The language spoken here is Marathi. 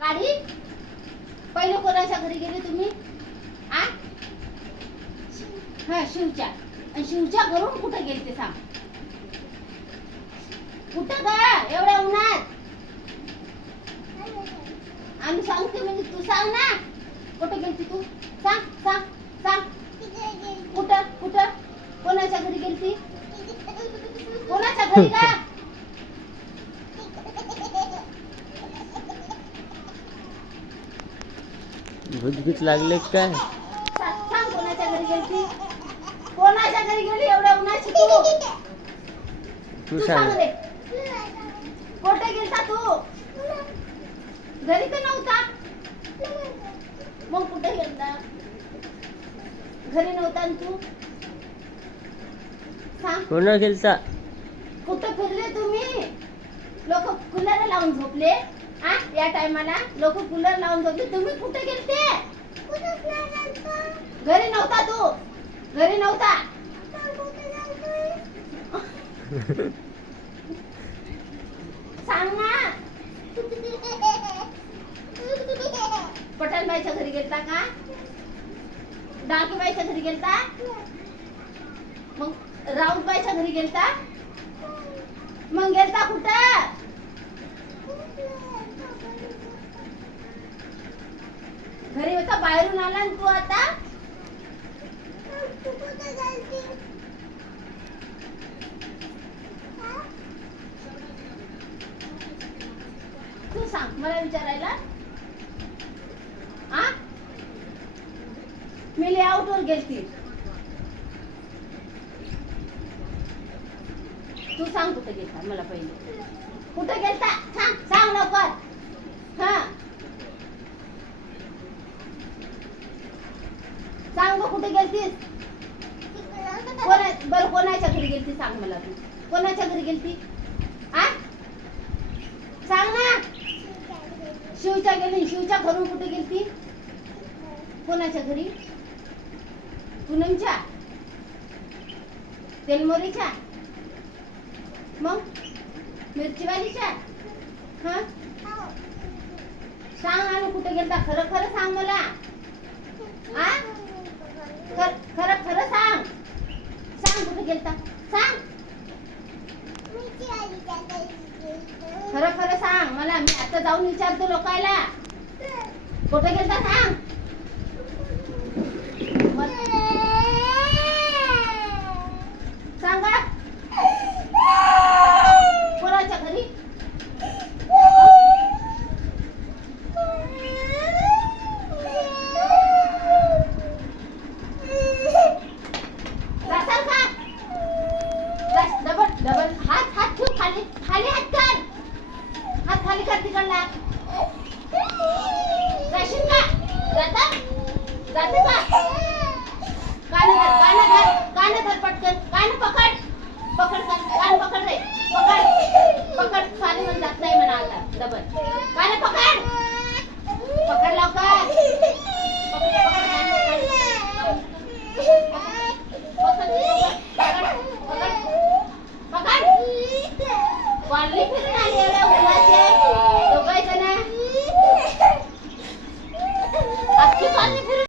काढी पहिले कोणाच्या घरी गेले तुम्ही? आ हा शिवच्या. आणि शिवच्या घरून कुठे गेले ते सांग. कुठं ग एवढ्या उन्हात? आम्ही सांगते म्हणजे तू सांग ना. कुठे गेलती तू? सांग सांग सांग. कुठं कुठं कोणाच्या घरी गेलती? कोणाच्या घरी का? भूत लागले काय? सांग कोणाच्या घरी गेलती? कोणाच्या घरी गेली एवढ्या उन्हाची तू सांग रे. कुठे गेलता तू? घरी तर नव्हता. मग कुठे गेलता? घरी नव्हता तू? सांग. कोणा गेलता? कुठे फिरले तुम्ही? लोक कूलर लावून झोपले. आ या टायमाला लोक कूलर लावून झोपले. तुम्ही कुठे गेलते? घरी नव्हता तू? घरी नव्हता? सांग ना. पठाणबाईच्या घरी गेलता का? डाकीबाईच्या घरी गेलता? मग राऊतबाईच्या घरी गेलता? मग गेलता कुठं? घरी होता बाहेरून आला तू आता? तू सांग मला विचारायला. आ मी लेआउट वर गेलती. तू सांग कुठे गेलता मला पहिले. कुठे गेलता सांग सांग लवकर. हा सांग गं कुठे गेलतीस? बरं कोणाच्या घरी गेलती सांग मला तू. कोणाच्या घरी गेलती? आ सांग ना. शिवच्या गेली. शिवच्या घरून कुठे गेलती? कोणाच्या घरी? पूनमच्या? तेलमोरीच्या? मग मिरचीवालीच्या? हा सांग. आणि कुठे गेलता खरं खरं सांग मला. आ खरं खरं सांग. सांग कुठे गेलता सांग. खरं खरं सांग मला. मी आता जाऊन विचारतो लोकायला. कुठे गेलता सांग.